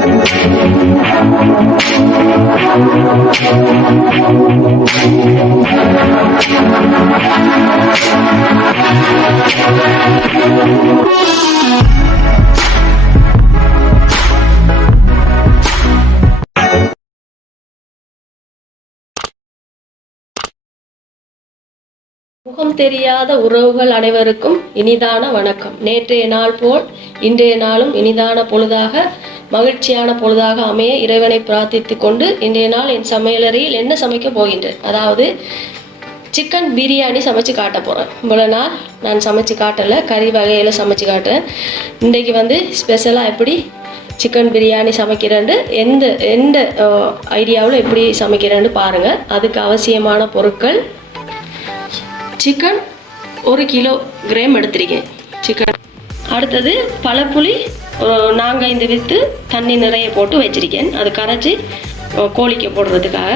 முகம் தெரியாத உறவுகள் அனைவருக்கும் இனிதான வணக்கம். நேற்றைய நாள் போல் இன்றைய நாளும் இனிதான பொழுதாக மகிழ்ச்சியான பொழுதாக அமைய இறைவனை பிரார்த்தித்து கொண்டு இன்றைய நாள் என் சமையலறையில் என்ன சமைக்க போகின்றேன். அதாவது சிக்கன் பிரியாணி சமைச்சு காட்ட போகிறேன். இவ்வளோ நாள் நான் சமைச்சு காட்டலை, கறி வகையில் சமைச்சு காட்டுறேன். இன்றைக்கு ஸ்பெஷலாக எப்படி சிக்கன் பிரியாணி சமைக்கிறேன்னு எந்த ஐடியாவில் எப்படி சமைக்கிறேன்னு பாருங்கள். அதுக்கு அவசியமான பொருட்கள்: சிக்கன் 1 கிலோகிராம் எடுத்திருக்கேன் சிக்கன். அடுத்தது பழப்புளி 4-5 வித்து தண்ணி நிறைய போட்டு வச்சிருக்கேன். அது கரைச்சி கோழிக்கு போடுறதுக்காக.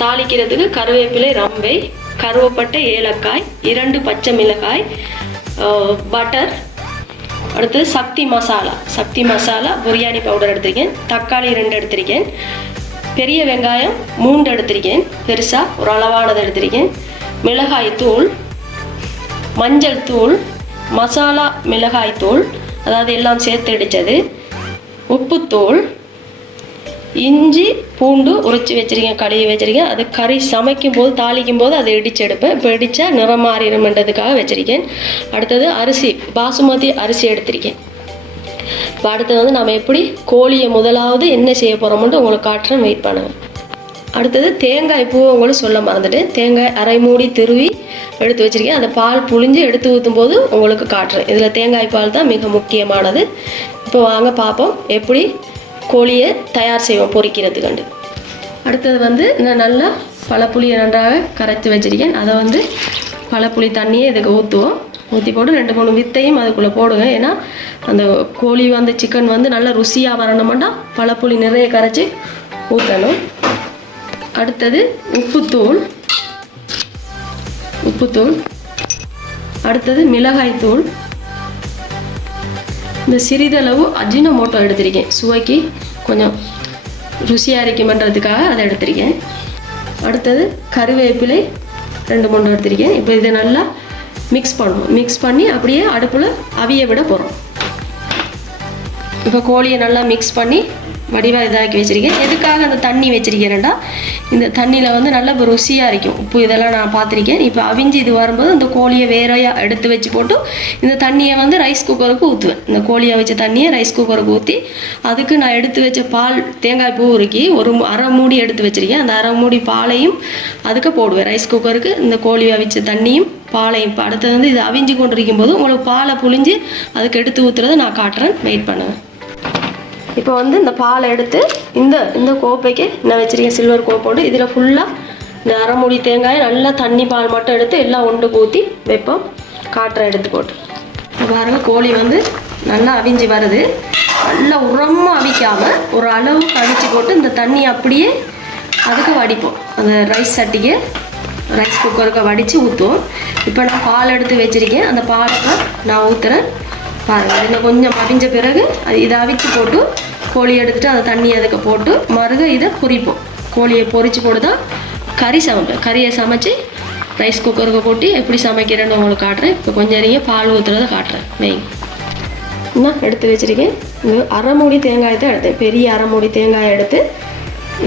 தாளிக்கிறதுக்கு கருவேப்பிலை, ரம்பை, கருவேப்பட்டை, ஏலக்காய், 2 பச்சை மிளகாய், பட்டர். அடுத்தது சக்தி மசாலா பிரியாணி பவுடர் எடுத்திருக்கேன். தக்காளி 2 எடுத்திருக்கேன். பெரிய வெங்காயம் 3 எடுத்திருக்கேன், பெருசாக ஒரு அளவானது எடுத்திருக்கேன். மிளகாய் தூள், மஞ்சள் தூள், மசாலா மிளகாய் தூள், அதாவது எல்லாம் சேர்த்து இடித்தது, உப்புத்தூள், இஞ்சி பூண்டு உரித்து வச்சுருக்கேன், கழுவி வச்சுருக்கேன். அது கறி சமைக்கும் போது தாளிக்கும் போது அதை இடித்து எடுப்பேன். இப்போ இடித்தா நிறம் மாறிடும்ன்றதுக்காக வச்சுருக்கேன். அடுத்தது அரிசி, பாசுமதி அரிசி எடுத்திருக்கேன். இப்போ அடுத்தது நம்ம எப்படி கோழியை முதலாவது என்ன செய்ய போகிறோம்ன்ட்டு உங்களுக்கு காட்டுறேன், வெயிட் பண்ணுவேன். அடுத்தது தேங்காய் பூ உங்களுக்கு சொல்ல மறந்துட்டேன். தேங்காய் அரை மூடி திருவி எடுத்து வச்சுருக்கேன். அந்த பால் புழிஞ்சு எடுத்து ஊற்றும் போது உங்களுக்கு காட்டுறேன். இதில் தேங்காய் பால் தான் மிக முக்கியமானது. இப்போ வாங்க பார்ப்போம் எப்படி கோழியை தயார் செய்வோம் பொரிக்கிறதுக்கு. அடுத்தது நான் நல்லா பழப்புளியை நன்றாக கரைச்சி வச்சுருக்கேன். அதை பழப்புளி தண்ணியை இதுக்கு ஊற்றுவோம். ஊற்றி போட்டு 2-3 வித்தையும் அதுக்குள்ளே போடுங்க. ஏன்னா அந்த கோழி சிக்கன் நல்லா ருசியாக வரணுமெண்டா பழப்புளி நிறைய கரைச்சி ஊற்றணும். அடுத்தது உப்புத்தூள், அடுத்தது மிளகாய் தூள். இந்த சிறிதளவு அஜினமோட்டோ எடுத்திருக்கேன், சுவைக்கு கொஞ்சம் ருசியாக இருக்குமென்றதுக்காக அதை எடுத்திருக்கேன். அடுத்தது கருவேப்பிலை 2-3 எடுத்திருக்கேன். இப்போ இதை நல்லா மிக்ஸ் பண்ணுவோம். மிக்ஸ் பண்ணி அப்படியே அடுப்பில் அவிய விட போகிறோம். இப்போ கோழியை நல்லா மிக்ஸ் பண்ணி வடிவாக இதாக்கி வச்சுருக்கேன். எதுக்காக அந்த தண்ணி வச்சுருக்கேன்டா, இந்த தண்ணியில் நல்லா ருசியாக இருக்கும். உப்பு இதெல்லாம் நான் பார்த்துருக்கேன். இப்போ அவிஞ்சு இது வரும்போது இந்த கோழியை வேறையாக எடுத்து வச்சு போட்டு இந்த தண்ணியை ரைஸ் குக்கருக்கு ஊற்றுவேன். இந்த கோழியை வச்ச தண்ணியை ரைஸ் குக்கருக்கு ஊற்றி அதுக்கு நான் எடுத்து வச்ச பால், தேங்காய் பூ இறுக்கி ஒரு அரை மூடி எடுத்து வச்சுருக்கேன். அந்த அரை மூடி பாலையும் அதுக்கு போடுவேன் ரைஸ் குக்கருக்கு. இந்த கோழியை வச்ச தண்ணியும் பாலையும். இப்போ அடுத்தது இது அவிஞ்சு கொண்டு இருக்கும்போது உங்களுக்கு பாலை புழிஞ்சு அதுக்கு எடுத்து ஊற்றுறதை நான் காட்டுறேன், வெயிட் பண்ணுவேன். இப்போ இந்த பாலை எடுத்து இந்த கோப்பைக்கு நான் வச்சுருக்கேன், சில்வர் கோப்போடு. இதில் ஃபுல்லாக இந்த அரை மூடி தேங்காயை நல்லா தண்ணி பால் மட்டும் எடுத்து எல்லாம் ஒன்று ஊற்றி வைப்போம். காட்டுறேன் எடுத்து போட்டு. பாருங்கள், கோழி நல்லா அவிஞ்சு வருது. நல்லா உரமாக அவிக்காமல் ஒரு அளவுக்கு அவிச்சு போட்டு இந்த தண்ணி அப்படியே அதுக்கு வடிப்போம். அந்த ரைஸ் சட்டிக்கு, ரைஸ் குக்கருக்கு வடித்து ஊற்றுவோம். இப்போ நான் பால் எடுத்து வச்சுருக்கேன். அந்த பாலுக்கு நான் ஊற்றுறேன். பாருங்கள், இன்னும் கொஞ்சம் அவிஞ்ச பிறகு இதை அவிச்சு போட்டு கோழி எடுத்துகிட்டு அந்த தண்ணி அதுக்கு போட்டு மறுக இதை பொரிப்போம். கோழியை பொரித்து போட்டு தான் கறி சமைப்பேன். கறியை சமைச்சு ரைஸ் குக்கருக்கு போட்டு எப்படி சமைக்கிறேன்னு உங்களுக்கு காட்டுறேன். இப்போ கொஞ்சம் நிறைய பால் ஊற்றுறதை காட்டுறேன். மெயின் இன்னும் எடுத்து வச்சுருக்கேன். இந்த அரை மூடி தேங்காய் தான் எடுத்தேன். பெரிய அரை மூடி தேங்காய் எடுத்து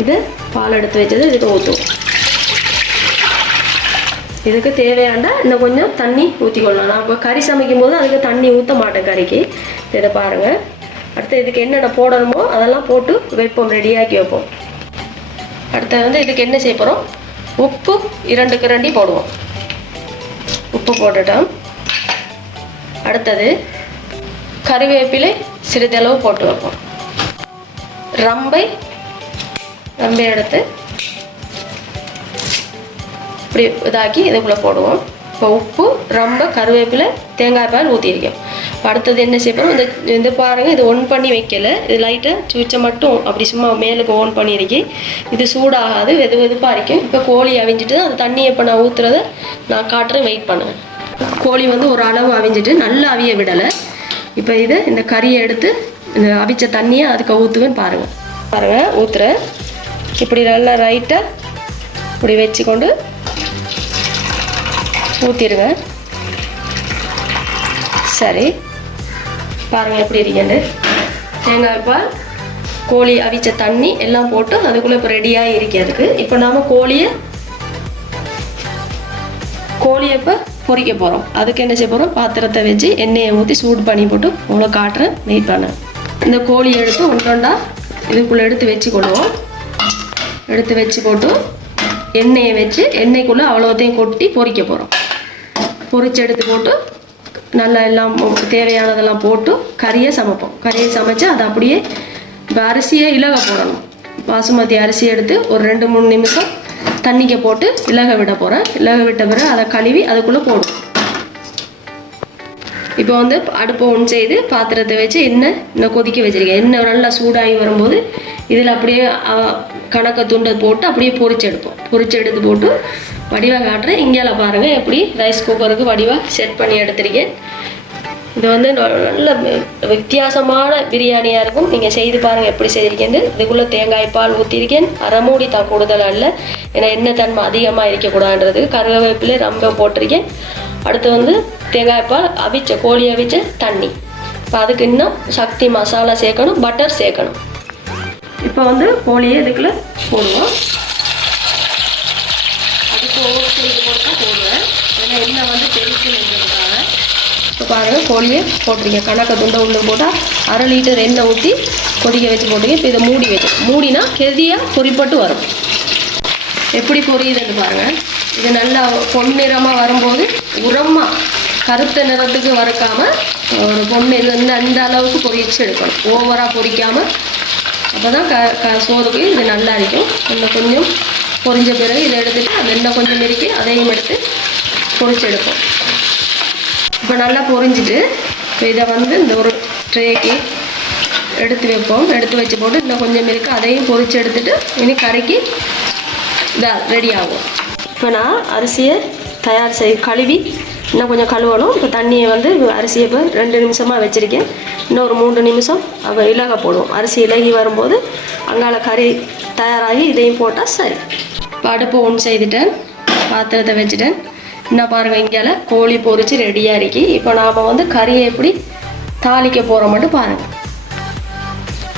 இதை பால் எடுத்து வச்சது இதுக்கு ஊற்றுவோம். இதுக்கு தேவையாண்டா இன்னும் கொஞ்சம் தண்ணி ஊற்றிக்கொள்ளலாம். நான் இப்போ கறி சமைக்கும் போது அதுக்கு தண்ணி ஊற்ற மாட்டேன் கறிக்கு. இதை பாருங்கள். அடுத்து இதுக்கு என்னென்ன போடணுமோ அதெல்லாம் போட்டு வைப்போம், ரெடியாக்கி வைப்போம். அடுத்து இதுக்கு என்ன செய்ய போகிறோம், உப்பு 2 கரண்டி போடுவோம். உப்பு போட்டுட்டோம். அடுத்தது கருவேப்பிலை சிறிதளவு போட்டு வைப்போம். ரம்பை எடுத்து இப்படி இதாக்கி இதுக்குள்ளே போடுவோம். இப்போ உப்பு, ரம்பை, கருவேப்பிலை, தேங்காய் பால் ஊற்றிருக்கோம். அடுத்தது என்ன செய்யப்போம், இந்த பாருங்கள், இது ஒன் பண்ணி வைக்கல. இது லைட்டாக சுவிட்சை மட்டும் அப்படி சும்மா மேலுக்கு ஓன் பண்ணியிருக்கேன். இது சூடாகாது, வெதுப்பாக இருக்கும். இப்போ கோழி அவிஞ்சிட்டு அந்த தண்ணியை இப்போ நான் ஊற்றுறத நான் காட்டுறேன், வெயிட் பண்ணுவேன். கோழி ஒரு அளவு அவிஞ்சிட்டு நல்லா அவிய விடலை. இப்போ இந்த கறியை எடுத்து இந்த அவிச்ச தண்ணியை அதுக்கு ஊற்றுவேன்னு பாருங்கள் ஊற்றுறேன். இப்படி நல்லா ரைட்டாக இப்படி வச்சுக்கொண்டு ஊற்றிடுங்க. சரி, பாருங்கள் எப்படி இருக்கேன்னு. தேங்காய் பால், கோழி அவிச்ச தண்ணி எல்லாம் போட்டு அதுக்குள்ளே இப்போ ரெடியாக இருக்கிறதுக்கு. இப்போ நாம் கோழியை இப்போ பொரிக்க போகிறோம். அதுக்கு என்ன செய்ய போகிறோம், பாத்திரத்தை வச்சு எண்ணெயை ஊற்றி சூடு பண்ணி போட்டு அவ்வளோ காட்டுறேன், வெயிட் பண்ணேன். இந்த கோழியை எடுத்து ஒன்றொண்டா இதுக்குள்ளே எடுத்து வச்சு கொள்வோம். எடுத்து வச்சு போட்டு எண்ணெயை வச்சு எண்ணெய்க்குள்ளே அவ்வளோத்தையும் கொட்டி பொரிக்க போகிறோம். பொரிச்சு எடுத்து போட்டு நல்லா எல்லாம் தேவையானதெல்லாம் போட்டு கறியை சமைப்போம். கறியை சமைச்சு அதை அப்படியே இப்போ அரிசியை இலக போடணும். பாசுமதி அரிசி எடுத்து ஒரு 2-3 நிமிஷம் தண்ணிக்கு போட்டு இலக விட போகிறேன். இலக விட்ட பிறகு அதை கழுவி அதுக்குள்ளே போடும். இப்போ வந்து அடுப்பை ஒன் செய்து பாத்திரத்தை வச்சு இன்னும் கொதிக்க வச்சுருக்கேன். எண்ணெய் நல்லா சூடாகி வரும்போது இதில் அப்படியே கணக்கை துண்டை போட்டு அப்படியே பொரிச்சு எடுத்து போட்டு வடிவாக காட்டுறேன். இங்கேல பாருங்கள் எப்படி ரைஸ் குக்கருக்கு வடிவாக செட் பண்ணி எடுத்திருக்கேன். இது வந்து நல்ல வித்தியாசமான பிரியாணியாக இருக்கும். நீங்கள் செய்து பாருங்கள் எப்படி செய்திருக்கேன். இதுக்குள்ளே தேங்காய் பால் ஊற்றிருக்கேன். அரை மூடி தான், கூடுதலாக இல்லை, ஏன்னா எண்ணெய் தன்மை அதிகமாக இருக்கக்கூடாதுன்றதுக்கு. கருவேப்பிலை ரொம்ப போட்டிருக்கேன். அடுத்து வந்து தேங்காய் பால், கோழி அவிச்ச தண்ணி. இப்போ அதுக்கு இன்னும் சக்தி மசாலா சேர்க்கணும், பட்டர் சேர்க்கணும். இப்போ வந்து கோழியை இதுக்குள்ளே போடுவோம். அதுக்கு ஒவ்வொரு செய்து போட்டு போடுவேன், ஏன்னா எண்ணெய் வந்து தெரிச்சுன்றதுக்காக. இப்போ பாருங்கள் கோழியை போட்டிருக்கேன். கணக்கை துண்டை உள்ள போட்டால் 1/2 லிட்டர் எண்ணெய் ஊற்றி கொதிக்க வச்சு போட்டிருக்கேன். இப்போ இதை மூடினா கெதியாக பொரிப்பட்டு வரும். எப்படி பொரியுதுன்னு பாருங்கள். இது நல்லா பொன்னிறமாக வரும்போது உரமாக கருத்த நிறத்துக்கு வறுக்காமல் ஒரு அந்த அளவுக்கு பொரிச்சு எடுக்கணும். ஓவராக பொரிக்காமல், அப்போ தான் சோறுக்கு இது நல்லா இருக்கும். இன்னும் கொஞ்சம் பொரிஞ்ச பிறகு இதை எடுத்துகிட்டு அது இன்னும் கொஞ்சம் இருக்கு, அதையும் எடுத்து பொரிச்சு எடுப்போம். இப்போ நல்லா பொரிஞ்சிட்டு இப்போ இதை வந்து இந்த ஒரு ட்ரேக்கு எடுத்து வைப்போம். எடுத்து வச்சு போட்டு இன்னும் கொஞ்சம் இருக்குது, அதையும் பொரிச்சு எடுத்துகிட்டு இனி கறிக்கு ரெடி ஆகும். இப்போ நான் அரிசியை கழுவி இன்னும் கொஞ்சம் கழுவணும். இப்போ தண்ணியை வந்து அரிசியை இப்போ 2 நிமிஷமாக வச்சுருக்கேன். இன்னும் ஒரு 3 நிமிஷம் இலக போடுவோம். அரிசி இலகி வரும்போது அங்கால கறி தயாராகி இதையும் போட்டால் சரி. இப்போ அடுப்பு ஒன் செய்துட்டேன், பாத்திரத்தை வச்சுட்டேன். இன்னும் பாருங்கள், இங்கே கோழி பொரிச்சு ரெடியாக இருக்கு. இப்போ நாம் வந்து கறியை எப்படி தாளிக்க போகிறோம் மட்டும் பாருங்கள்.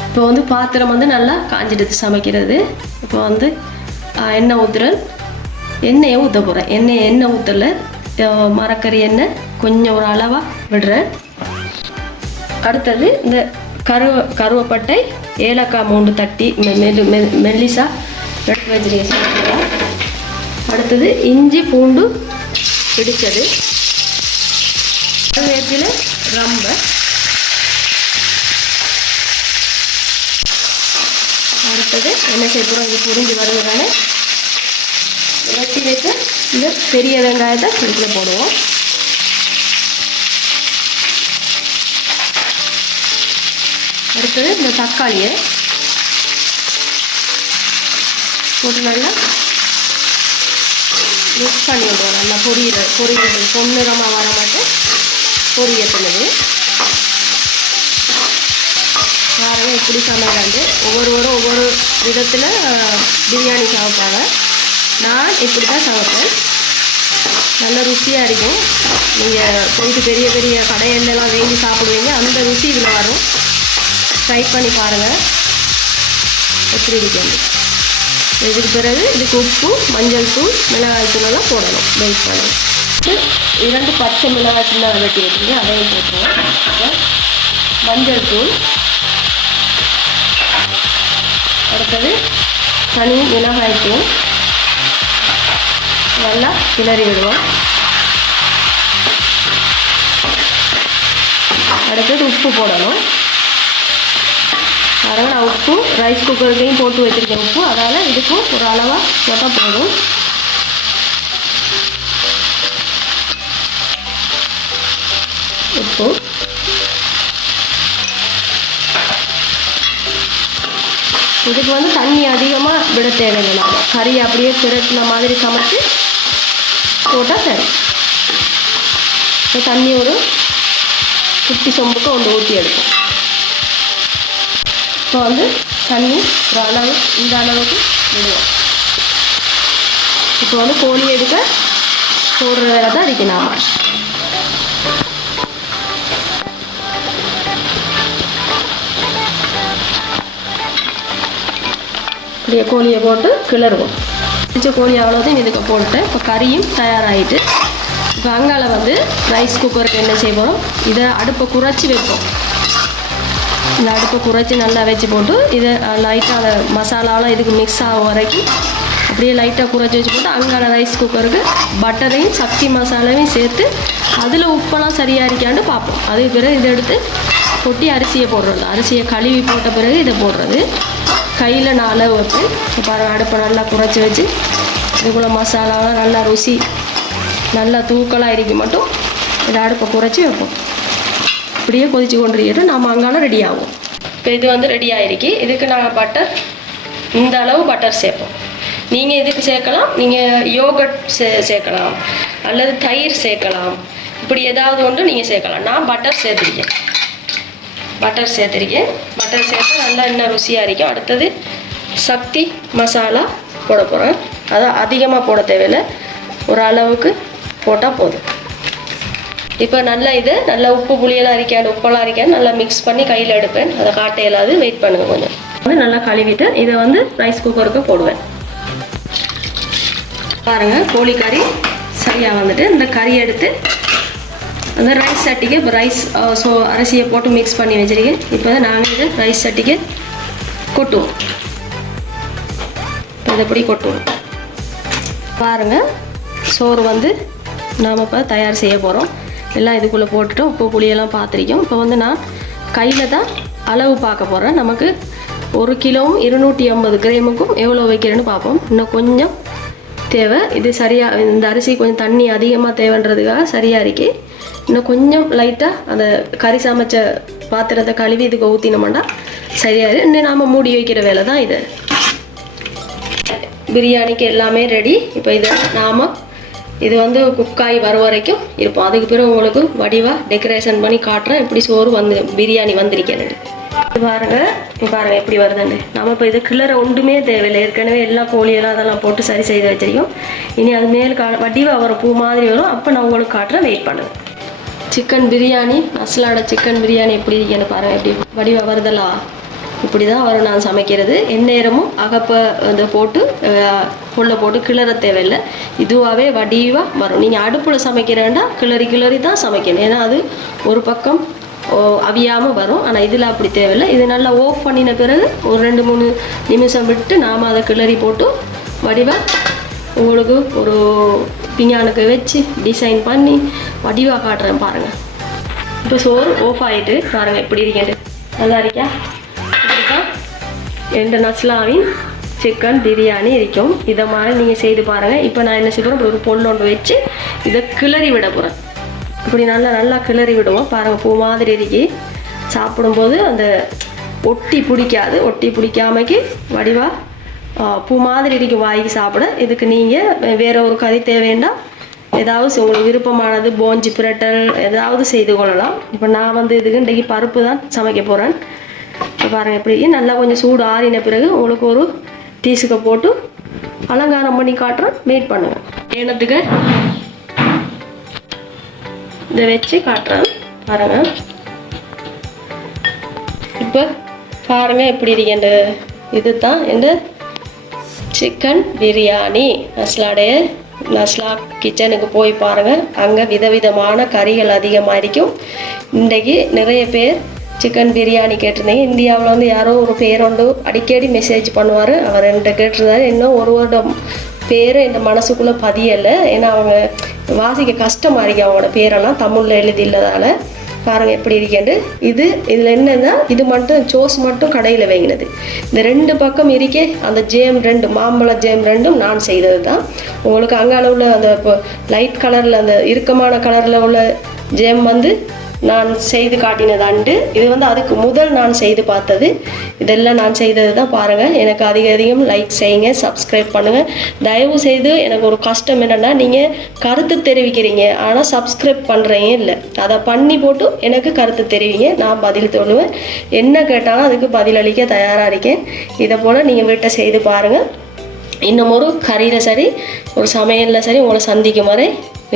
இப்போ வந்து பாத்திரம் வந்து நல்லா காஞ்சிடுது சமைக்கிறது. இப்போ வந்து எண்ணெய் ஊற்றுறேன். எண்ணெயை ஊற்ற போகிறேன். எண்ணெய் ஊற்றல, மரக்கறி எண்ணெய் கொஞ்சம் ஒரு அளவாக விடுறேன். அடுத்தது இந்த கருவேப்பட்டை, ஏலக்காய் 3 தட்டி மெல்லிசா எடுத்து வச்சிருக்கேன். அடுத்தது இஞ்சி பூண்டு பிடிச்சது, கருவேப்பிலை ரொம்ப, அடுத்தது என்ன செய்ய போகிறோம், இது புரிஞ்சு வருவதானே வெட்டி வைத்து இந்த பெரிய வெங்காயத்தை இதுக்குள்ள போடுவோம். அடுத்தது இந்த தக்காளியை போட்டு நல்லா மிக்ஸ் பண்ணி விடுவோம். நல்லா பொரியிறது பொன்னிறமாக வர மாட்டேன் பொரியட்டுனது. பாருங்கள் இப்படி சமையலாண்டு ஒவ்வொருவரும் ஒவ்வொரு விதத்தில் பிரியாணி சமைப்பாங்க. நான் இப்படி தான் சமைப்பேன். நல்ல ருசியாக இருக்கும். நீங்கள் போயிட்டு பெரிய பெரிய கடையிலலாம் வாங்கி சாப்பிடுவீங்க, அந்த ருசி இதில் வரும். ட்ரை பண்ணி பாருங்கள் எப்படி இருக்குது. இதுக்கு பிறகு இதுக்கு உப்பு, மஞ்சள் தூள், மிளகாய் தூளெல்லாம் போடணும். வெயிட் பண்ணணும். 2 பச்சை மிளகாய் சின்ன வெட்டி வச்சுருங்க, அதையும் போட்டுருவோம். மஞ்சள் தூள், அடுத்தது தனி மிளகாய் தூள் நல்லா கிளறி விடுவோம். அடுத்தது உப்பு போடணும். அதனால் நான் உப்பு ரைஸ் குக்கருக்கையும் போட்டு வச்சுருக்கேன் உப்பு, அதனால் இதுக்கும் ஒரு அளவாக போட்டால் போதும். உப்பு, இதுக்கு வந்து தண்ணி அதிகமாக விட தேவையில்லை. கறி அப்படியே திரட்டின மாதிரி சமைச்சு போட்டால் சரி. இப்போ தண்ணி ஒரு குட்டி சொம்புக்கு ஊற்றி எடுப்போம். இப்போ வந்து தண்ணி ஒரு அளவு இந்த அளவுக்கு விடுவோம். இப்போ வந்து கோழி எடுக்க போடுற வேலை தான் இருக்கு. நாம இப்படியே கோழியை போட்டு கிளறுவோம். பிடிச்ச கோழி அவ்வளோதான் இதுக்கு போட்டுட்டேன். இப்போ கறியும் தயாராகிட்டு இப்போ அங்கால வந்து ரைஸ் குக்கருக்கு என்ன செய்ய போகிறோம், இதை அடுப்பை குறைச்சி வைப்போம். இந்த அடுப்பை குறைச்சி நல்லா வச்சு போட்டு இதை லைட்டாக அந்த மசாலாலாம் இதுக்கு மிக்ஸ் ஆகும் வரைக்கும் அப்படியே லைட்டாக குறைச்சி வச்சு போட்டு அங்கால ரைஸ் குக்கருக்கு பட்டரையும் சக்தி மசாலாவையும் சேர்த்து அதில் உப்பெல்லாம் சரியாக இருக்கான்னு பார்ப்போம். அதுக்கு பிறகு இதை எடுத்து கொட்டி அரிசியை போடுறது. அரிசியை கழுவி போட்ட பிறகு இதை போடுறது. கையில் நான் அளவு வைப்பேன். இப்போ அடுப்பை நல்லா குறைச்சி வச்சு இதுக்குள்ள மசாலாலாம் நல்லா ருசி நல்லா தூக்கலாக இருக்கு மட்டும் இதை அடுப்பை குறைச்சி வைப்போம். இப்படியே கொதிச்சு கொண்டு இருக்கட்டும். நம்ம அங்கால ரெடி ஆகும். இப்போ இது வந்து ரெடி ஆகிருக்கு. இதுக்கு நாங்கள் பட்டர் இந்த அளவு பட்டர் சேர்ப்போம். நீங்கள் இதுக்கு சேர்க்கலாம், நீங்கள் யோகட் சேர்க்கலாம் அல்லது தயிர் சேர்க்கலாம். இப்படி ஏதாவது ஒன்று நீங்கள் சேர்க்கலாம். நான் பட்டர் சேர்த்துருக்கேன். பட்டர் சேர்த்து நல்லா இன்னும் ருசியாக இருக்கும். அடுத்தது சக்தி மசாலா போட போகிறேன். அதை அதிகமாக போட தேவையில்லை, ஒரு அளவுக்கு போட்டால் போதும். இப்போ நல்லா இது நல்லா உப்பு புளியெல்லாம் அரிக்காது உப்பெல்லாம் அரிக்காது நல்லா மிக்ஸ் பண்ணி கையில் எடுப்பேன். அதை காட்ட இல்லாது வெயிட் பண்ணுங்க. கொஞ்சம் வந்து நல்லா கழுவிட்டு இதை வந்து ரைஸ் குக்கருக்கு போடுவேன். பாருங்கள், கோழிக்கறி சரியாக வந்துட்டு இந்த கறி எடுத்து அந்த ரைஸ் சட்டிக்கு இப்போ ரைஸ் அரிசியை போட்டு மிக்ஸ் பண்ணி வச்சுருக்கேன். இப்போ தான் நாங்கள் இதை ரைஸ் சட்டிக்கு கொட்டுவோம். இதை எப்படி கொட்டுவோம் பாருங்கள். சோறு வந்து நாம் இப்போ தயார் செய்ய போகிறோம். எல்லாம் இதுக்குள்ளே போட்டுட்டோம். உப்பு புளியெல்லாம் பார்த்துருக்கோம். இப்போ வந்து நான் கையில் தான் அளவு பார்க்க போகிறேன். நமக்கு 1 கிலோவும் 250 கிராமுக்கும் எவ்வளோ வைக்கிறேன்னு பார்ப்போம். இன்னும் கொஞ்சம் தேவை. இது சரியாக இந்த அரிசி கொஞ்சம் தண்ணி அதிகமாக தேவைன்றதுக்காக சரியாக இருக்கு. இன்னும் கொஞ்சம் லைட்டாக அந்த கறி சமைச்ச பாத்திரத்தை கழுவி இதுக்கு ஊற்றினோம்னா சரியாது. இன்னும் நாம் மூடி வைக்கிற வேலை தான் இது. பிரியாணிக்கு எல்லாமே ரெடி. இப்போ இதை நாம் இது வந்து குக்காய் வர வரைக்கும் இருப்போம். அதுக்கு பிறகு உங்களுக்கு வடிவாக டெக்கரேஷன் பண்ணி காட்டுறேன் எப்படி சோறு வந்து பிரியாணி வந்திருக்கேன்னு. பாருங்கள் எப்படி வருதுன்னு. நம்ம இப்போ இது கிளற ஒன்றுமே தேவையில்லை. ஏற்கனவே எல்லா கோழியெல்லாம் அதெல்லாம் போட்டு சரி செய்து வச்சிருக்கோம். இனி அது மேல் வடிவாக வரும், பூ மாதிரி வரும். அப்போ நான் உங்களுக்கு காட்டுறேன், வெயிட் பண்ணுவேன். சிக்கன் பிரியாணி, நஸ்லாட சிக்கன் பிரியாணி எப்படி இருக்கேன்னு பாருங்கள். எப்படி வடிவாக வருதலா, இப்படி தான் வரும் நான் சமைக்கிறது. எந்நேரமும் அகப்பை வந்து போட்டு புல்லை போட்டு கிளற தேவையில்லை, இதுவாகவே வடிவாக வரும். நீங்கள் அடுப்பில் சமைக்கிறேன்னா கிளறி தான் சமைக்கணும். ஏன்னா அது ஒரு பக்கம் அவியாமல் வரும். ஆனால் இதில் அப்படி தேவையில்லை. இது நல்லா ஆஃப் பண்ணின பிறகு ஒரு 2-3 நிமிஷம் விட்டு நாம் அதை கிளறி போட்டு வடிவாக உங்களுக்கு ஒரு பிஞ்சானுக்கு வச்சு டிசைன் பண்ணி வடிவாக காட்டுறேன் பாருங்கள். இப்போ சோறு ஆஃப் ஆகிட்டு பாருங்கள் எப்படி இருக்கேன். நல்லா இருக்கா? இப்படி தான் எந்த நஸ்லாவின் சிக்கன் பிரியாணி இருக்கும். இதை மாதிரி நீங்கள் செய்து பாருங்கள். இப்போ நான் என்ன செய்கிறேன், ஒரு பொண்ணொண்டு வச்சு இதை கிளறி விட போகிறேன். இப்படி நல்லா கிளறி விடுவோம். பாருங்கள், பூ மாதிரி இருக்கி. சாப்பிடும்போது அந்த ஒட்டி பிடிக்காமக்கு வடிவாக பூ மாதிரி இருக்கு வாய்க்கு சாப்பிட. இதுக்கு நீங்கள் வேற ஒரு கறி தேவைன்னா ஏதாவது உங்களுக்கு விருப்பமானது போஞ்சி பிரட்டல் ஏதாவது செய்து கொள்ளலாம். இப்போ நான் வந்து இதுக்கு இன்றைக்கி பருப்பு தான் சமைக்க போகிறேன். இப்போ பாருங்கள் எப்படி நல்லா கொஞ்சம் சூடு ஆறின பிறகு உங்களுக்கு ஒரு டீஸுக்கு போட்டு அலங்காரம் பண்ணி காட்டுறேன், வெயிட் பண்ணுங்கள். ஏனத்துக்கு இதை வச்சு காட்டுறேன் பாருங்கள். இப்போ பாருங்கள் எப்படி இருக்கேன். இது தான் இந்த சிக்கன் பிரியாணி. நஸ்லா கிச்சனுக்கு போய் பாருங்கள், அங்கே விதவிதமான கறிகள் அதிகமாக இருக்கும். இன்றைக்கு நிறைய பேர் சிக்கன் பிரியாணி கேட்டிருந்தீங்க. இந்தியாவில் வந்து யாரோ ஒரு பேர் ஒன்று அடிக்கடி மெசேஜ் பண்ணுவார். அவர் என்கிட்ட கேட்டிருந்தாரு. இன்னும் ஒரு வருடம் பேர் இந்த மனசுக்குள்ளே பதியலை. ஏன்னா அவங்க வாசிக்க கஷ்டமாக இருக்கு அவங்களோட பேரெல்லாம் தமிழில் எழுதி இல்லாதால. பாருங்கள் எப்படி இருக்கேன். இதில் என்னன்னா இது மட்டும் சோஸ் மட்டும் கடையில் வாங்கினது. இந்த 2 பக்கம் இருக்கே அந்த ஜேம் 2 மாம்பழ ஜேம் 2ம் நான் செய்தது தான். உங்களுக்கு அங்கால உள்ள அந்த இப்போ லைட் கலரில் அந்த இறுக்கமான கலரில் உள்ள ஜேம் வந்து நான் செய்து காட்டினது அண்டு. இது வந்து அதுக்கு முதல் நான் செய்து பார்த்தது. இதெல்லாம் நான் செய்தது தான். பாருங்கள், எனக்கு அதிகம் லைக் செய்யுங்க, சப்ஸ்கிரைப் பண்ணுங்கள். தயவு செய்து எனக்கு ஒரு கஷ்டம் என்னென்னா, நீங்கள் கருத்து தெரிவிக்கிறீங்க ஆனால் சப்ஸ்கிரைப் பண்ணுறீங்க இல்லை. அதை பண்ணி போட்டு எனக்கு கருத்து தெரிவிங்க, நான் பதில் சொல்லுவேன். என்ன கேட்டாலும் அதுக்கு பதிலளிக்க தயாராக இருக்கேன். இதை போல் நீங்கள் வீட்டை செய்து பாருங்கள். இன்னும் ஒரு கறியில் சரி, ஒரு சமையலில் சரி உங்களை சந்திக்கும் வரை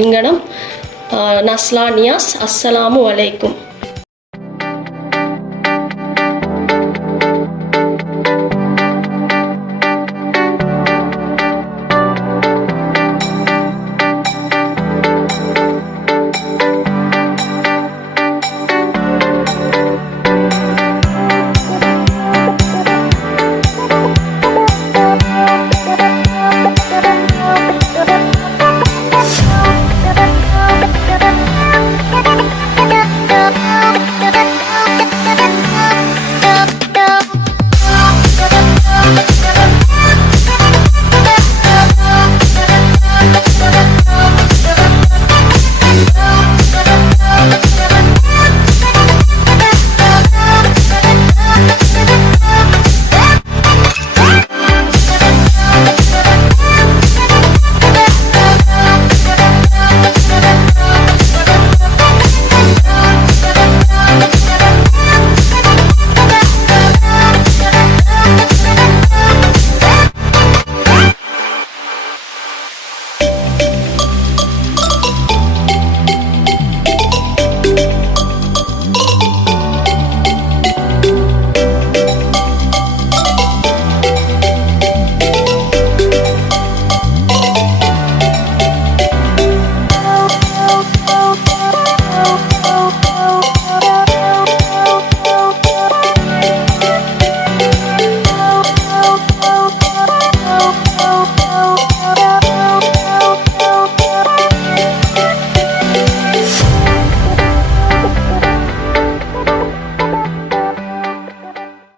இங்கனம் நஸ்லா நியாஸ். அஸ்ஸலாமு அலைக்கும்.